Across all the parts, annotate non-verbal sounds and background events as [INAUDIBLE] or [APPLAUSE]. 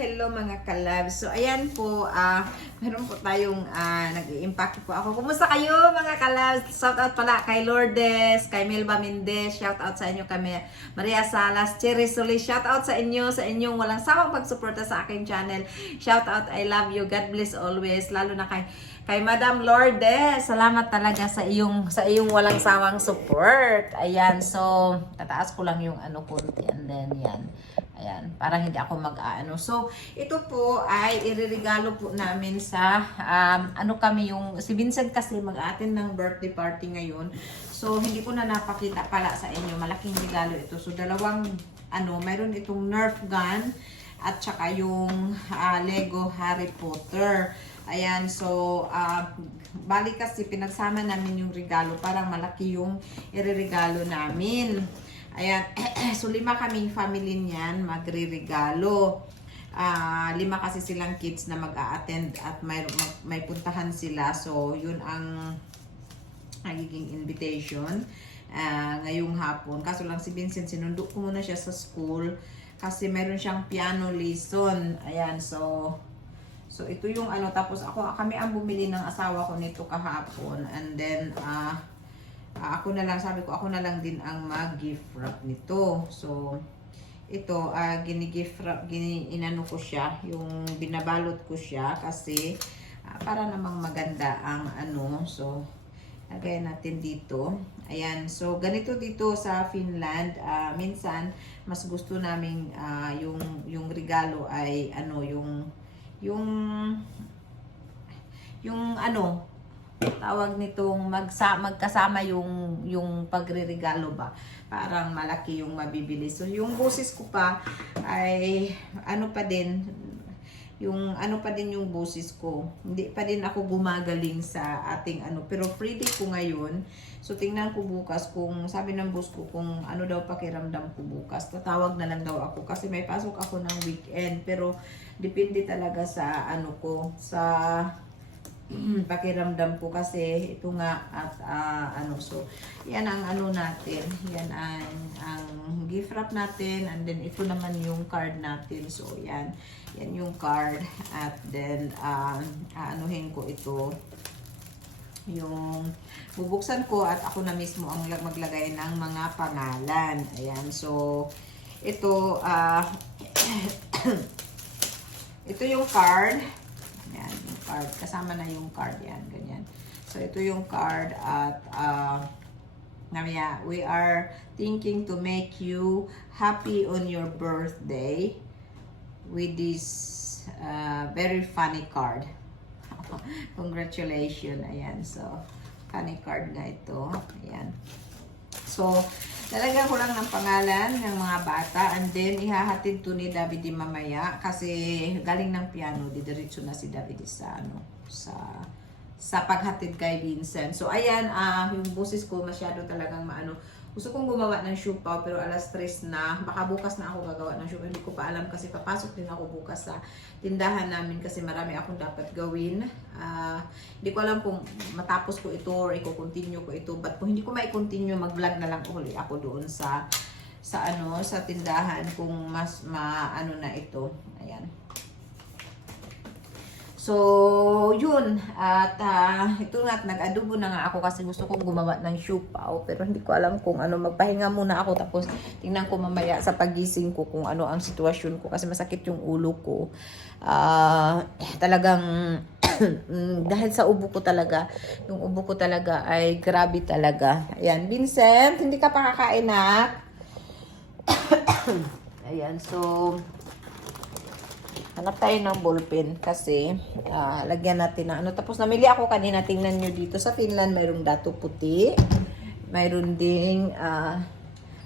hello mga kalabs. So, ayan po, ah meron po tayong ah nag-i-impact po ako. Kumusta kayo mga kalabs? Shout out pala kay Lourdes, kay Melba Mendez, shout out sa inyo kami. Maria Salas, Cherry Solis, shout out sa inyo, sa inyong walang sawang pagsuporta sa aking channel. Shout out, I love you, God bless always, lalo na kay kay Madam Lourdes. Salamat talaga sa iyong sa iyong walang sawang support. Ayan, so tataas ko lang yung ano konti and then yan. Ayan, para hindi ako mag-ano. So, ito po ay iririgalo po namin sa, um, ano kami yung, si Vincent kasi mag-atin ng birthday party ngayon. So, hindi ko na napakita pala sa inyo. Malaking regalo ito. So, dalawang, ano, mayroon itong Nerf gun at saka yung ah, Lego Harry Potter. Ayan, so, uh, bali kasi pinagsama namin yung regalo. Parang malaki yung iririgalo namin. Ayan, [CLEARS THROAT] so lima kaming family niyan magre-regalo. Ah, lima kasi silang kids na mag-a-attend at may, may puntahan sila. So, yun ang nagiging invitation ah, ngayong hapon. Kaso lang si Vincent, sinundo ko muna siya sa school kasi meron siyang piano lesson. Ayan, so So ito yung ano tapos ako kami ang bumili ng asawa ko nito kahapon and then ah ah, ako na lang sabi ko ako na lang din ang mag-gift wrap nito. So ito ah gini-gift wrap gini inano ko siya yung binabalot ko siya kasi ah, para namang maganda ang ano so lagay natin dito ayan so ganito dito sa Finland ah, minsan mas gusto namin ah, yung yung regalo ay ano yung yung yung ano tawag nitong magsa magkasama yung yung pagreregalo ba? Parang malaki yung mabibili. So yung boses ko pa ay ano pa din yung ano pa din yung boses ko. Hindi pa din ako gumagaling sa ating ano pero free day ko ngayon. So tingnan ko bukas kung sabi ng boss ko kung ano daw pakiramdam ko bukas. Tatawag na lang daw ako kasi may pasok ako ng weekend. Pero depende talaga sa ano ko sa [CLEARS THROAT] pakiramdam ko kasi ito nga at ah, ano so yan ang ano natin yan ang ang gift wrap natin and then ito naman yung card natin so yan yan yung card at then um, aanuhin ko ito. Yung bubuksan ko at ako na mismo ang lag- maglagay ng mga pangalan ayan so ito ah [CLEARS THROAT] ito yung card yan, yung card. Kasama na yung card yan, ganyan. So, ito yung card at uh, namaya, we are thinking to make you happy on your birthday with this uh, very funny card. [LAUGHS] Congratulations. Ayan, so, funny card na ito. Ayan. So, lalagyan ko lang ng pangalan ng mga bata and then ihahatid to ni David mamaya kasi galing ng piano, didiretso na si David sa ano, sa sa paghatid kay Vincent. So, ayan, ah yung boses ko masyado talagang maano. Gusto kong gumawa ng shoe pao pero alas 3 na. Baka bukas na ako gagawa ng shoe. Hindi ko pa alam kasi papasok din ako bukas sa tindahan namin kasi marami akong dapat gawin. Ah, hindi ko alam kung matapos ko ito or i-continue ko ito. But kung hindi ko mai-continue, mag-vlog na lang uli ako doon sa sa ano, sa tindahan kung mas maano na ito. Ayan. So, yun. At ah, ito nga, nag-adobo na nga ako kasi gusto kong gumawa ng siupaw. Pero hindi ko alam kung ano. Magpahinga muna ako tapos tingnan ko mamaya sa pagising ko kung ano ang sitwasyon ko kasi masakit yung ulo ko. Ah, talagang [CLEARS THROAT] dahil sa ubo ko talaga, yung ubo ko talaga ay grabe talaga. Ayan, Vincent, hindi ka pa kakain na? [CLEARS THROAT] Ayan, so hanap tayo ng ballpen kasi ah, lagyan natin na ano. Tapos namili ako kanina, tingnan nyo dito sa Finland, mayroong dato puti. Mayroon ding, ah,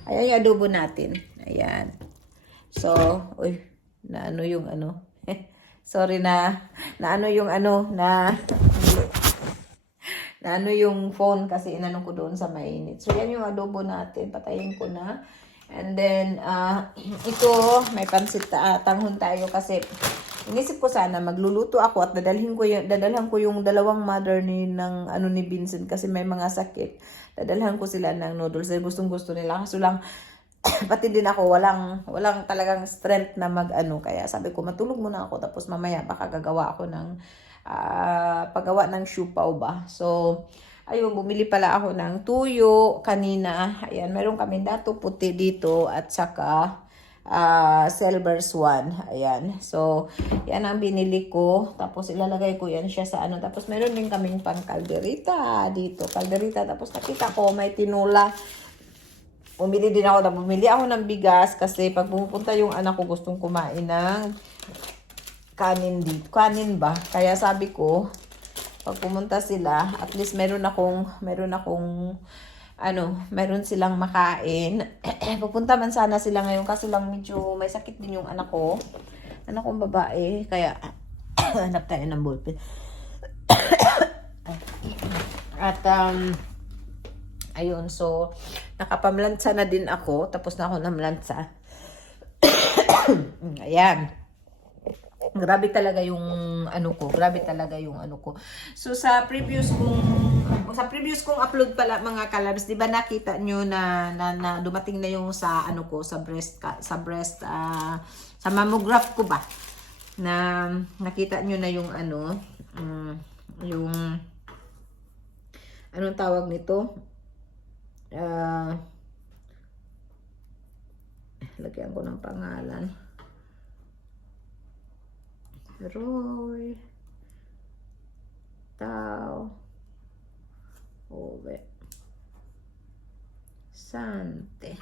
ayan yung adobo natin. Ayan. So, uy, na ano yung ano. [LAUGHS] Sorry na, na ano yung ano, na, na ano yung phone kasi inano ko doon sa mainit. So, yan yung adobo natin. Patayin ko na. And then, ah [CLEARS THROAT] ito, may pansit uh, tanghon tayo kasi inisip ko sana magluluto ako at dadalhin ko yung, dadalhan ko yung dalawang mother ni ng ano ni Vincent kasi may mga sakit. Dadalhan ko sila ng noodles. Dahil gustong gusto nila. Kaso lang, [CLEARS THROAT] pati din ako walang walang talagang strength na mag ano kaya sabi ko matulog muna ako tapos mamaya baka gagawa ako ng ah, paggawa ng siupaw ba so ayun bumili pala ako ng tuyo kanina. Ayan meron kami dato puti dito at saka ah silver swan. Ayan so yan ang binili ko. Tapos ilalagay ko yan siya sa ano. Tapos meron din kaming pang kalderita dito. Kalderita tapos nakita ko may tinula. Bumili din ako bumili ako ng bigas kasi pag pumupunta yung anak ko gustong kumain ng kanin dito. Kanin ba? Kaya sabi ko, pag pumunta sila, at least meron akong, meron akong, ano, meron silang makain. [CLEARS THROAT] Pupunta man sana sila ngayon kasi lang medyo may sakit din yung anak ko. Anak kong babae, kaya [CLEARS THROAT] hanap tayo ng ballpen. [CLEARS THROAT] At, um, Ayun, so, nakapamlansa na din ako. Tapos na ako namlansa. Ayan. Grabe talaga yung ano ko. Grabe talaga yung ano ko. So, sa previous kong sa previous kong upload pala mga kalabs, 'di ba nakita nyo na, na, na dumating na yung sa ano ko sa breast sa breast ah, sa mammograph ko ba na nakita nyo na yung ano mm, yung anong tawag nito Ah, lagyan ko ng pangalan. Roy. Tao. Ove. Sante.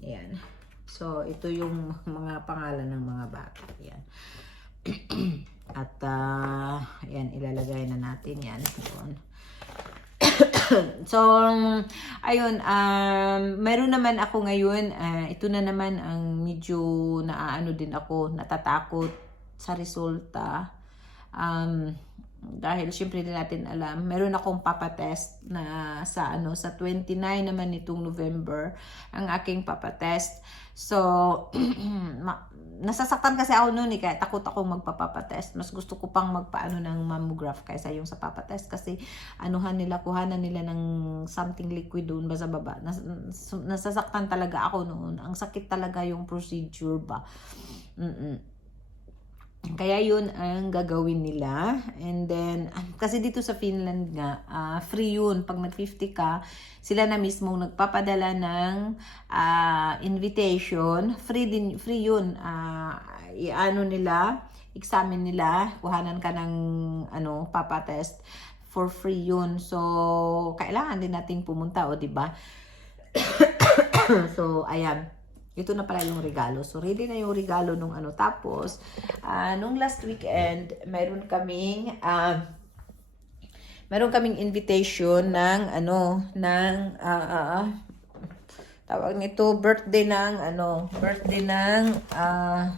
Yan. So, ito yung [LAUGHS] mga pangalan ng mga bata. Yan. [CLEARS THROAT] At, ah, yan, ilalagay na natin yan. Doon. [COUGHS] so, ayun, um, meron naman ako ngayon, ah, ito na naman ang medyo naaano din ako, natatakot sa resulta. Um, dahil syempre din natin alam, meron akong papatest na sa ano sa 29 naman nitong November ang aking papatest. So, [CLEARS THROAT] nasasaktan kasi ako noon eh, kaya takot akong magpapapatest. Mas gusto ko pang magpaano ng mammograph kaysa yung sa papatest kasi anuhan nila, kuhanan nila ng something liquid doon ba sa baba. Nas, nasasaktan talaga ako noon. Ang sakit talaga yung procedure ba. Mm-mm. Kaya yun ang gagawin nila. And then, ah, kasi dito sa Finland nga, ah, free yun. Pag nag-50 ka, sila na mismo nagpapadala ng ah, invitation. Free din, free yun. Ah, iano nila, examine nila, kuhanan ka ng ano, papatest for free yun. So, kailangan din nating pumunta, o, di ba? [COUGHS] so, ayan ito na pala yung regalo. So, ready na yung regalo nung ano. Tapos, ah, nung last weekend, mayroon kaming, ah, mayroon kaming invitation ng, ano, ng, ah, ah, tawag nito, birthday ng, ano, birthday ng, ah,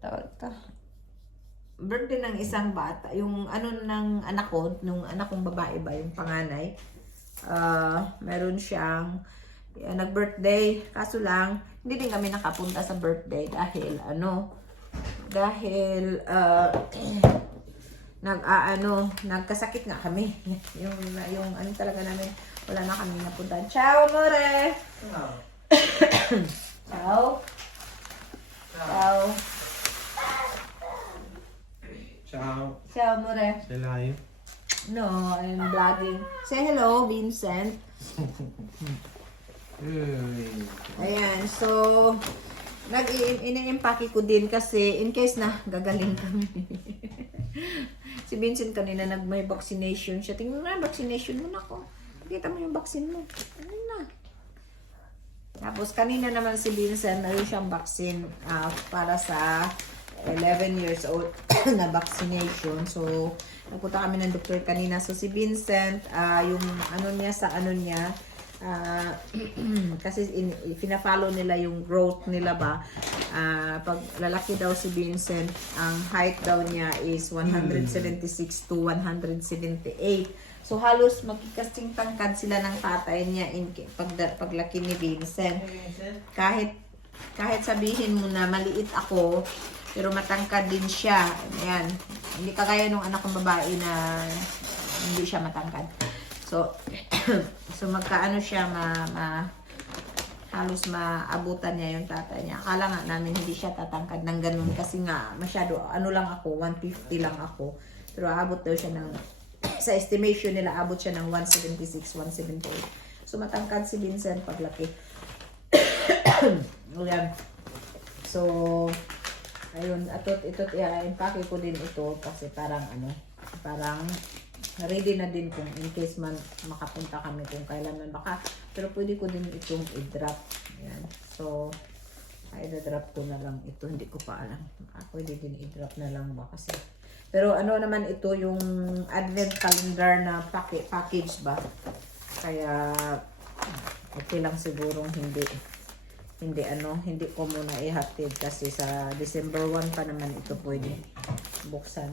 tawag ito, birthday ng isang bata, yung ano ng anak ko, nung anak kong babae ba, yung panganay, ah, meron siyang, yan, nag-birthday, kaso lang, hindi din kami nakapunta sa birthday dahil ano, dahil uh, [CLEARS THROAT] nag ano, nagkasakit nga kami. [LAUGHS] Yung yung ano talaga namin, wala na kami napunta. Ciao, amore. [COUGHS] Ciao. Ciao. Ciao, Ciao, amore. sei live? No, I'm vlogging. Say hello, Vincent. [LAUGHS] Uy. Ayan, so nag ini-impake ko din kasi in case na gagaling kami. [LAUGHS] si Vincent kanina nag may vaccination siya. Tingnan na vaccination mo na ko. Kita mo yung vaccine mo. Ano na? Tapos kanina naman si Vincent, meron siyang vaccine ah, para sa 11 years old [COUGHS] na vaccination. So, nagpunta kami ng doktor kanina. So, si Vincent, ah, yung ano niya sa ano niya, ah, [CLEARS THROAT] kasi in, fina-follow nila yung growth nila ba. Ah, pag lalaki daw si Vincent, ang height daw niya is 176 to 178. So halos magkikasing tangkad sila ng tatay niya in pag paglaki ni Vincent. Kahit kahit sabihin mo na maliit ako, pero matangkad din siya. Ayan. Hindi kagaya nung anak kong babae na hindi siya matangkad. So, [CLEARS THROAT] so magkaano siya ma, ma halos maabutan niya yung tatay niya. Akala nga namin hindi siya tatangkad ng ganun kasi nga masyado, ano lang ako, 150 lang ako. Pero aabot daw siya ng, [CLEARS THROAT] sa estimation nila, abot siya ng 176, 178. So matangkad si Vincent paglaki. [CLEARS THROAT] Ayan. So, ayun, atot ito, i-impake ko din ito kasi parang ano, parang ready na din kung in case man makapunta kami kung kailan man baka. Pero pwede ko din itong i-drop. Ayan. So ay drop ko na lang ito. Hindi ko pa alam. Ah, pwede din i-drop na lang ba kasi. Pero ano naman ito yung advent calendar na pack- package ba? Kaya okay lang sigurong hindi hindi ano hindi ko muna ihatid kasi sa December 1 pa naman ito pwede buksan.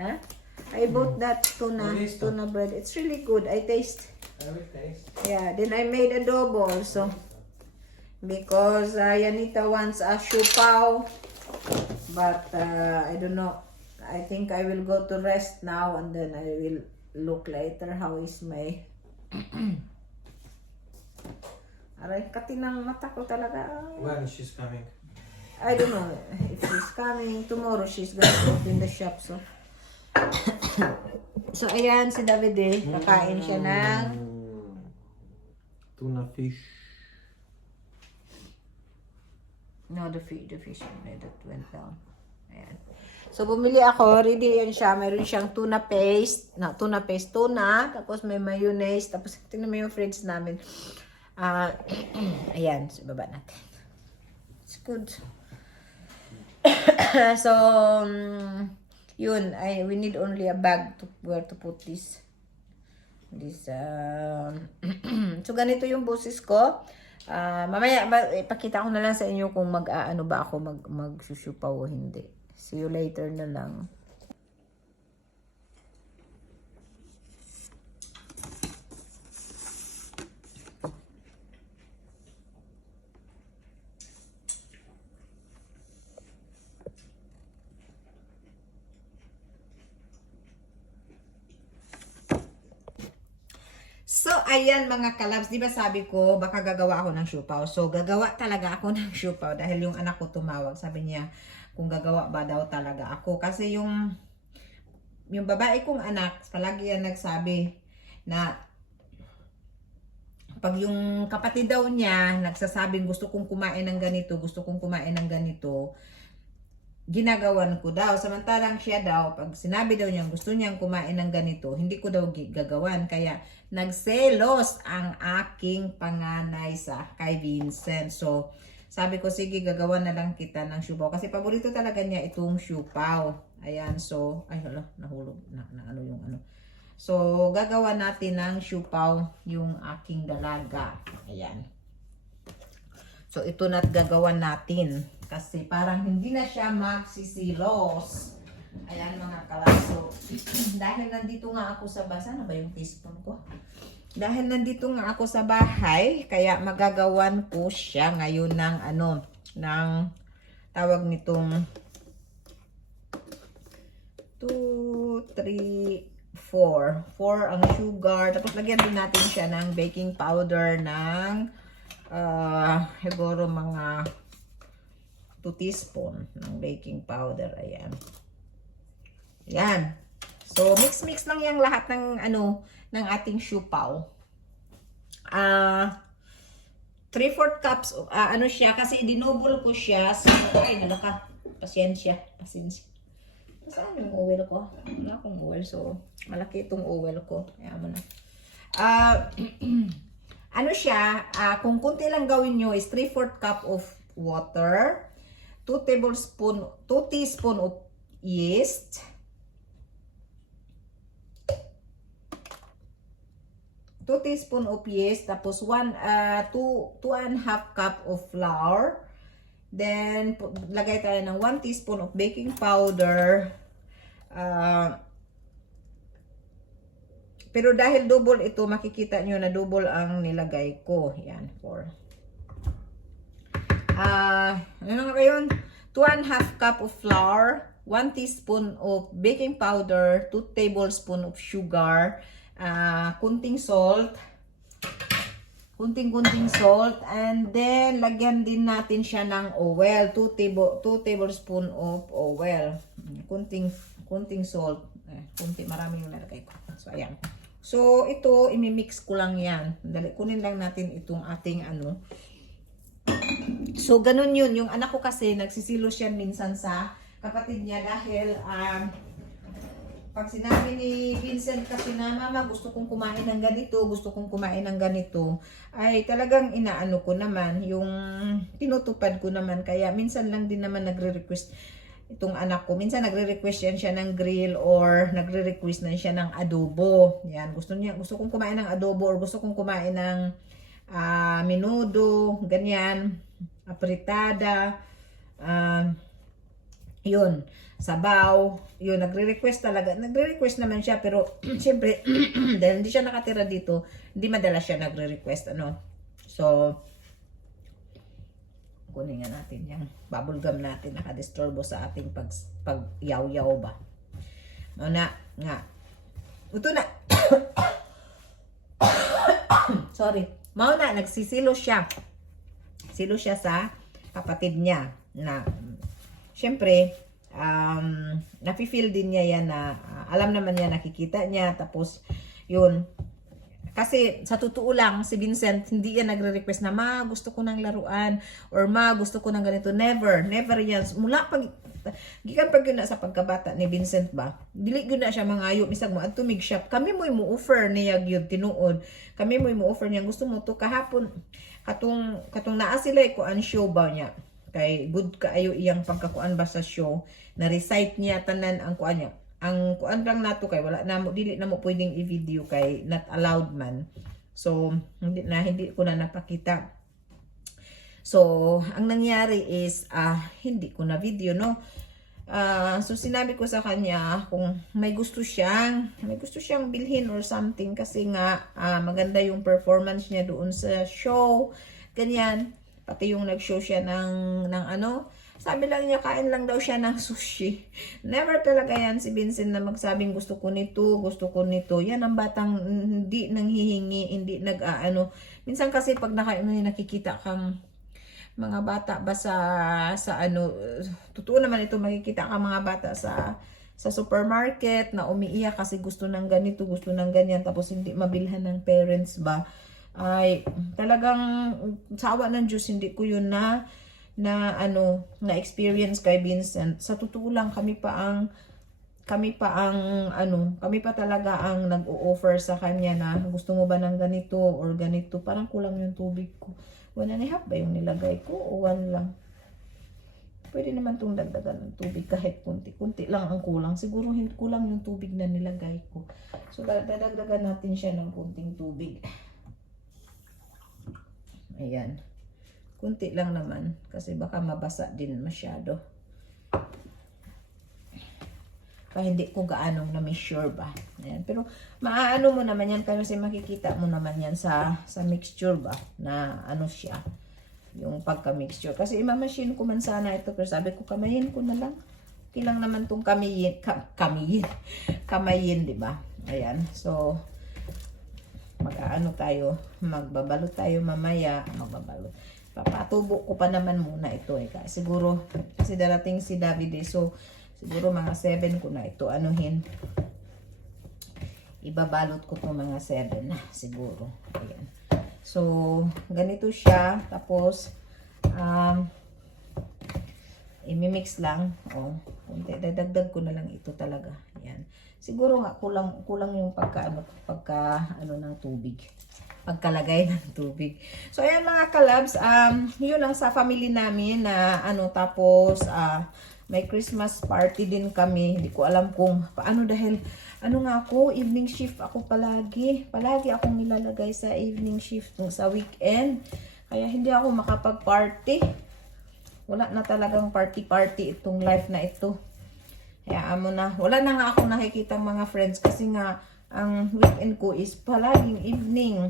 Ha I bought that tuna tuna bread it's really good I taste Every taste. yeah then I made adobo also because uh, Yanita wants a siupaw but uh, I don't know I think I will go to rest now and then I will look later how is my [CLEARS THROAT] Aray, katinang mata ko talaga. When she's coming? I don't know if she's coming. Tomorrow she's gonna open the shop. So, [COUGHS] so ayan si David eh. Kakain siya ng Mm. Tuna fish. No, the fish, the fish that went down. Ayan. So, bumili ako. Ready yan siya. Meron siyang tuna paste. Na, tuna paste tuna. Tapos may mayonnaise. Tapos, tingnan mo yung fridge namin. Ah, [COUGHS] ayan. So, baba natin. It's good. [COUGHS] so, um, yun. I, we need only a bag to where to put this. This, um, [CLEARS THROAT] so, ganito yung boses ko. Ah, mamaya, ma- ipakita ko na lang sa inyo kung mag-aano ba ako, mag, magsusupaw o hindi. See you later na lang. So, ayan mga kalabs, di ba sabi ko, baka gagawa ako ng siupaw. So, gagawa talaga ako [LAUGHS] ng siupaw dahil yung anak ko tumawag. Sabi niya, kung gagawa ba daw talaga ako. Kasi yung, yung babae kong anak, palagi yan nagsabi na pag yung kapatid daw niya nagsasabing gusto kong kumain ng ganito, gusto kong kumain ng ganito, ginagawan ko daw. Samantalang siya daw, pag sinabi daw niya gusto niyang kumain ng ganito, hindi ko daw gagawan. Kaya nagselos ang aking panganay sa kay Vincent. So, sabi ko, sige, gagawa na lang kita ng siupaw. Kasi paborito talaga niya itong siupaw. Ayan, so, ay hala, nahulog na, na ano yung ano. So, gagawa natin ng siupaw yung aking dalaga. Ayan. So, ito na't gagawan natin. Kasi parang hindi na siya magsisilos. Ayan mga kalaso. [CLEARS THROAT] Dahil nandito nga ako sa basa, na ba yung teaspoon ko? Dahil nandito nga ako sa bahay, kaya magagawan ko siya ngayon ng ano, ng tawag nitong 2, 3, 4. 4 ang sugar. Tapos lagyan din natin siya ng baking powder ng ah siguro mga 2 teaspoon ng baking powder. Ayan. Ayan. So, mix-mix lang yung lahat ng ano, ng ating siupaw. Ah, 3-4 cups, ah, ano siya, kasi dinouble ko siya. So, ay, nalaka. Pasensya. Pasensya. Saan yung oil ko? Wala akong oil. So, malaki itong oil ko. Kaya mo na. Ah, [CLEARS THROAT] ano siya, ah, kung kunti lang gawin nyo is 3-4 cup of water, 2 tablespoon, 2 teaspoon of yeast, 2 teaspoon of yeast, tapos 1, uh, 2, 2 and a half cup of flour, then lagay tayo ng 1 teaspoon of baking powder, ah, pero dahil double ito, makikita nyo na double ang nilagay ko. Yan, 4. Ah, ano nga yun? 2 and half cup of flour, 1 teaspoon of baking powder, 2 tablespoon of sugar, ah, kunting salt, kunting-kunting salt and then lagyan din natin siya ng oil 2 table 2 tablespoon of oil kunting kunting salt eh, kunti marami yung nalagay ko so ayan so ito imimix ko lang yan. Dali kunin lang natin itong ating ano. So ganun yun. Yung anak ko kasi nagsisilo siya minsan sa kapatid niya dahil um, pag sinabi ni Vincent kasi na, Mama, gusto kong kumain ng ganito, gusto kong kumain ng ganito, ay talagang inaano ko naman, yung tinutupad ko naman. Kaya minsan lang din naman nagre-request itong anak ko. Minsan nagre-request yan siya ng grill or nagre-request na siya ng adobo. Yan, gusto niya, gusto kong kumain ng adobo or gusto kong kumain ng ah, menudo, ganyan, apritada, ah, yun, sabaw, yun, nagre-request talaga. Nagre-request naman siya, pero [CLEARS THROAT] siyempre, [CLEARS THROAT] dahil hindi siya nakatira dito, hindi madalas siya nagre-request, ano. So, kunin nga natin yung bubble gum natin, nakadisturbo sa ating pag, pag yaw-yaw ba. No na, nga. Ito na. [COUGHS] Sorry. Mao na, nagsisilo siya. Silo siya sa kapatid niya na syempre, um, nafe-feel din niya yan na ah, alam naman niya, nakikita niya, tapos yun, kasi sa totoo lang, si Vincent, hindi yan nagre-request na, ma, gusto ko ng laruan, or ma, gusto ko ng ganito. Never, never yan. Mula pag, gikan pag yun na sa pagkabata ni Vincent ba, dili yun na siya mangayo, misag mo, at tumig shop, kami mo mo offer niya yun, tinuod, kami mo mo offer niya, gusto mo to kahapon, katong, katong naa sila ko ang show ba niya, kay good kaayo iyang pagkakuan ba sa show? Na recite niya tanan ang kuan niya ang kuan lang nato kay wala na mo dili na mo pwedeng i-video kay not allowed man. So hindi na hindi ko na napakita. So ang nangyari is ah hindi ko na video no? Ah, so sinabi ko sa kanya kung may gusto siyang may gusto siyang bilhin or something kasi nga ah, maganda yung performance niya doon sa show ganyan. Pati yung nag-show siya ng ng ano sabi lang niya kain lang daw siya ng sushi. Never talaga yan si Vincent na magsabing gusto ko nito gusto ko nito. Yan ang batang hindi nanghihingi hindi nag-aano minsan kasi pag naka, may nakikita kang mga bata ba sa sa ano totoo naman ito makikita ka mga bata sa sa supermarket na umiiyak kasi gusto ng ganito, gusto ng ganyan tapos hindi mabilhan ng parents ba. Ay talagang sa awa ng Diyos hindi ko yun na na ano na experience kay Vincent. Sa totoo lang kami pa ang kami pa ang ano kami pa talaga ang nag-o-offer sa kanya na gusto mo ba ng ganito or ganito? Parang kulang yung tubig ko. One and a half ba yung nilagay ko? O one lang? Pwede naman tong dagdagan ng tubig kahit kunti-kunti lang ang kulang. Siguro kulang yung tubig na nilagay ko. So dadagdagan natin siya ng kunting tubig. Ayan kunti lang naman kasi baka mabasa din masyado kaya hindi ko gaanong na may sure ba. Ayan. Pero maaano mo naman yan kasi makikita mo naman yan sa sa mixture ba na ano siya yung pagka-mixture. Kasi imamachine ko man sana ito pero sabi ko kamayin ko na lang. Kilang naman tong kamiyin, ka, kamiyin, [LAUGHS] kamayin, di ba? Ayan. So, mag-aano tayo, magbabalo tayo mamaya, magbabalo. Papatubo ko pa naman muna ito eh. Siguro, kasi darating si David eh. So, siguro mga 7 ko na ito anuhin. Ibabalot ko to mga 7 na siguro. Ayan. So, ganito siya. Tapos, um, imimix lang. O, kunti. Dadagdag ko na lang ito talaga. Ayan. Siguro nga, kulang, kulang yung pagka, ano, pagka, ano, ng tubig. Pagkalagay [LAUGHS] ng tubig. So, ayan mga kalabs. Um, yun lang sa family namin na, ano, tapos, ah, may Christmas party din kami. Hindi ko alam kung paano dahil ano nga ako, evening shift ako palagi. Palagi akong nilalagay sa evening shift sa weekend. Kaya hindi ako makapag-party. Wala na talagang party-party itong life na ito. Kaya amo na. Wala na nga akong nakikita mga friends kasi nga ang weekend ko is palaging evening.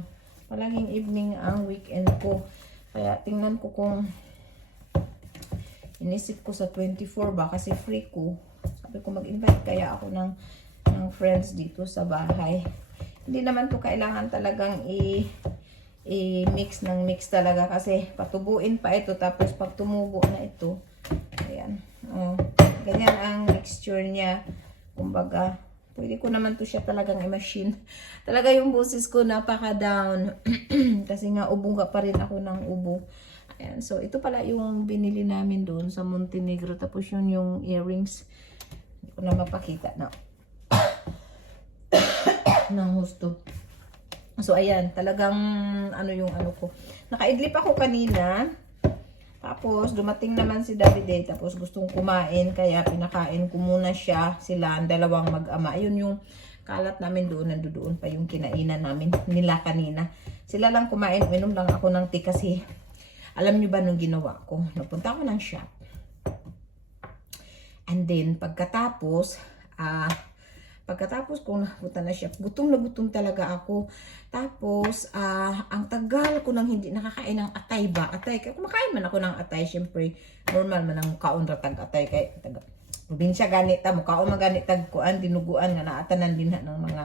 Palaging evening ang weekend ko. Kaya tingnan ko kung inisip ko sa 24 ba kasi free ko. Sabi ko mag-invite kaya ako ng, ng friends dito sa bahay. Hindi naman to kailangan talagang i i-mix ng mix talaga kasi patubuin pa ito tapos pag tumubo na ito ayan oh, ganyan ang mixture niya kumbaga pwede ko naman to siya talagang i-machine. [LAUGHS] Talaga yung boses ko napaka down [CLEARS THROAT] kasi nga ubong ka pa rin ako ng ubo. Ayan. So ito pala yung binili namin doon sa Montenegro. Tapos yun yung earrings. Hindi ko na mapakita [COUGHS] na ng husto. So, ayan, talagang ano yung ano ko. Nakaidlip ako kanina. Tapos, dumating naman si Davide. Tapos, gustong kumain. Kaya, pinakain ko muna siya. Sila, ang dalawang mag-ama. Ayun yung kalat namin doon. Nandoon pa yung kinainan namin nila kanina. Sila lang kumain. Minom lang ako ng tea kasi alam nyo ba nung ginawa ko? Napunta ako ng shop. And then, pagkatapos, ah, Pagkatapos kung napunta na siya, gutom na gutom talaga ako. Tapos, ah, ang tagal ko nang hindi nakakain ng atay ba? Atay, kumakain man ako ng atay, syempre, normal man ang kaon ratag atay kay taga. Probinsya ganit ta mo kaon man ganit tag kuan dinuguan nga naatanan din ng mga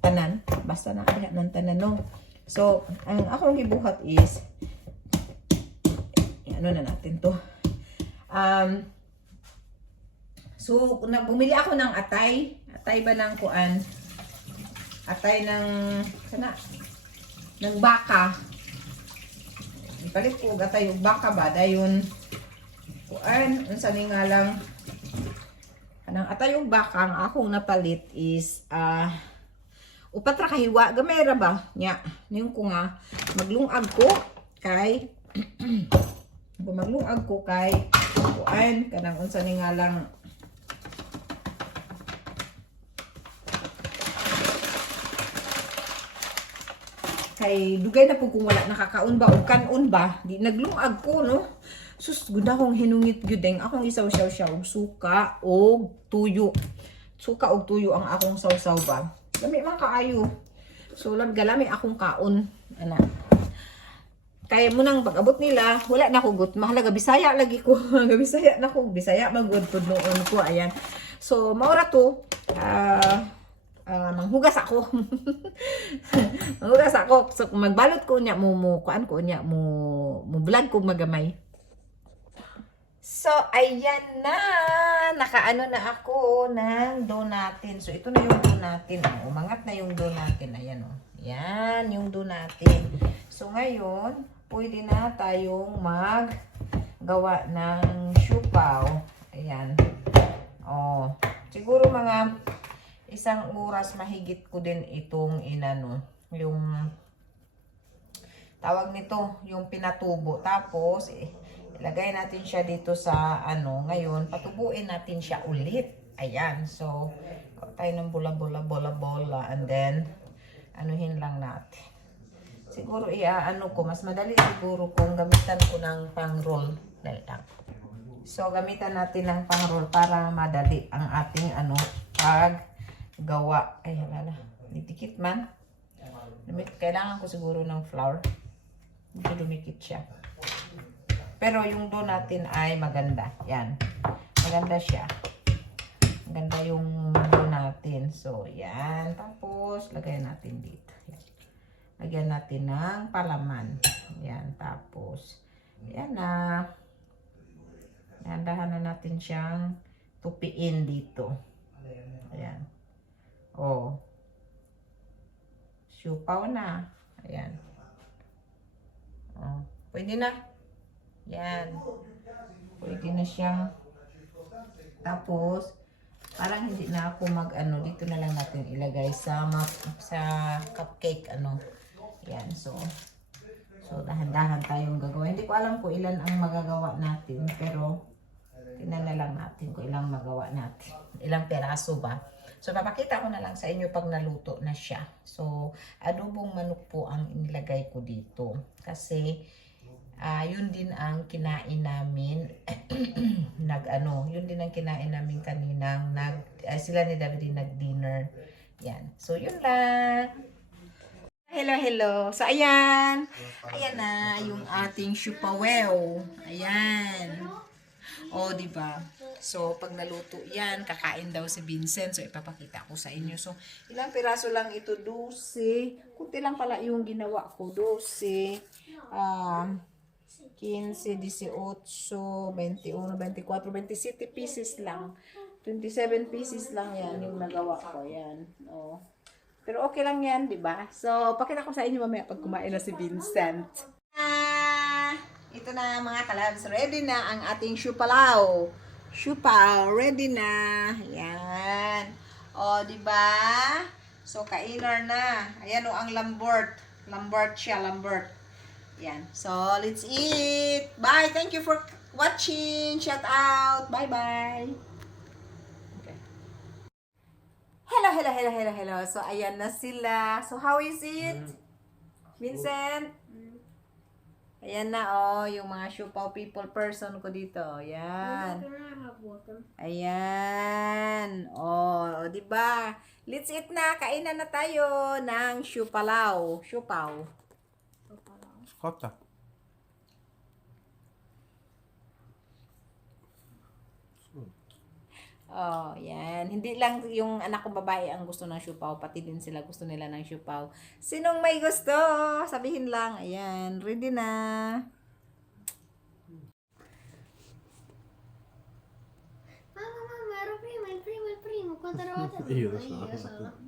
tanan. Basta na ng tanan no. So, ang akong gibuhat is ano na natin to. Um, So, bumili ako ng atay. Atay ba ng kuan? Atay ng, sana, ng baka. Ipalit ko atay yung baka ba? Dayon, kuan, unsa ni nga lang, kanang atay yung baka, ang akong napalit is, ah, upat ra kahiwa, gamay ra ba? Nya, niyon ko nga, maglungag ko kay, [CLEARS THROAT] maglungag ko kay, kuan, kanang unsa ni nga lang, kay dugay na po kung wala nakakaon ba o kanon ba di naglungag ko no? Sus gunda kong hinungit gyudeng akong isaw-saw siya og suka og tuyo. Suka og tuyo ang akong sawsaw ba? Lami man kaayo. So lag galami akong kaon ana. Kaya mo nang pag-abot nila wala na ko gut mahalaga bisaya lagi ko. [LAUGHS] Bisaya na ko. Bisaya magud pud noon ko ayan. So maura to. Ah ah, manghugas ako. [LAUGHS] manghugas ako. So, kung magbalot ko niya, mo, mo, kuan ko niya, mo, mo vlog ko magamay. So, ayan na. Nakaano na ako ng dough natin. So, ito na yung dough natin. Oh, umangat na yung dough natin. Ayan, oh. Yan, yung dough natin. So, ngayon, pwede na tayong maggawa ng siupaw. Ayan. Oh, siguro mga isang oras mahigit ko din itong inano, yung tawag nito, yung pinatubo. Tapos, eh, ilagay natin siya dito sa ano, ngayon, patubuin natin siya ulit. Ayan, so, tayo ng bola-bola, bola-bola, and then, anuhin lang natin. Siguro, iaano ko, mas madali siguro kung gamitan ko ng pang-roll. Dali lang. So, gamitan natin ng pang-roll para madali ang ating ano, pag gawa. Ay, hala. Ditikit man. Dumik- Kailangan ko siguro ng flour. Hindi dumikit siya. Pero yung dough natin ay maganda. Yan. Maganda siya. Maganda yung dough natin. So, yan. Tapos, lagyan natin dito. Yan. Lagyan natin ng palaman. Yan. Tapos, yan na. Dahan na natin siyang tupiin dito. Ayan. Oh. Siupaw na. Ayan. Oh. Pwede na. Yan. Pwede na siyang tapos parang hindi na ako mag ano dito na lang natin ilagay sa sa cupcake ano. Yan. So So dahan-dahan tayong gagawin. Hindi ko alam kung ilan ang magagawa natin pero tingnan na lang natin kung ilang magawa natin. Ilang peraso ba? So, papakita ko na lang sa inyo pag naluto na siya. So, adobong manok po ang inilagay ko dito. Kasi, ah yun din ang kinain namin. [CLEARS THROAT] nag, ano, yun din ang kinain namin kaninang nag, ah, sila ni David din nag-dinner. Yan. So, yun lang. Hello, hello. So, ayan. Ayan na yung ating shupawew. Ayan. O, di ba? So, pag naluto yan, kakain daw si Vincent. So, ipapakita ko sa inyo. So, ilang piraso lang ito? 12. Kunti lang pala yung ginawa ko. 12. Um, 15, 18, 21, 24, 27 pieces lang. 27 pieces lang yan yung nagawa ko. Yan. Oh. Pero okay lang yan, di ba? So, pakita ko sa inyo mamaya pag kumain na si Vincent. Ah, ito na mga kalabs. Ready na ang ating shupalaw. Shupaw, ready na. Yan. O, di ba? So, kainar na. Ayan o ang lambert. Lambert siya, lambert. Yan. So, let's eat. Bye. Thank you for watching. Shout out. Bye-bye. Okay. Hello, hello, hello, hello, hello. So, ayan na sila. So, how is it? Vincent? Ayan na, oh, yung mga Shupaw people person ko dito. Ayan. Ayan. Oh, di ba? Let's eat na. Kainan na tayo ng Shupalaw. Shupaw. Scotta. Oh, yan. Hindi lang yung anak ko babae ang gusto ng siupaw, pati din sila gusto nila ng siupaw. Sinong may gusto? Sabihin lang. Ayan, ready na. Prima, il primo, il primo. Quante volte? Io lo so. Io.